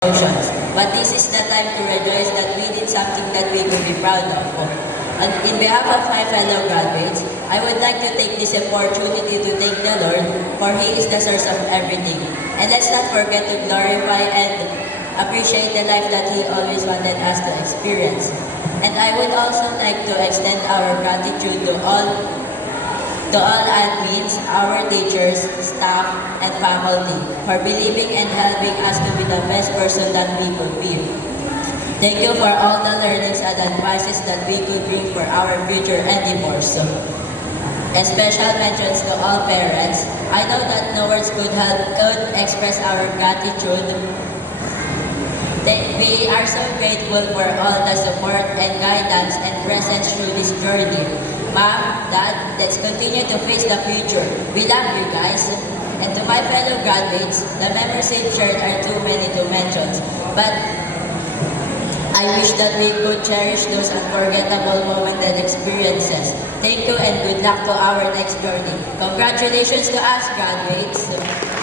emotions. But this is the time to rejoice that we did something that we could be proud of. And in behalf of my fellow graduates, I would like to take this opportunity to thank the Lord, for He is the source of everything. And let's not forget to glorify and appreciate the life that He always wanted us to experience. And I would also like to extend our gratitude to all admins, our teachers, staff, and faculty for believing and helping us to be the best person that we could be. Thank you for all the learnings and advices that we could bring for our future endeavors. A special mentions to all parents. I know that no words could express our gratitude. We are so grateful for all the support and guidance and presence through this journey. Mom, Dad, let's continue to face the future. We love you guys. And to my fellow graduates, the memories we've shared are too many to mention. But I wish that we could cherish those unforgettable moments and experiences. Thank you and good luck to our next journey. Congratulations to us, graduates.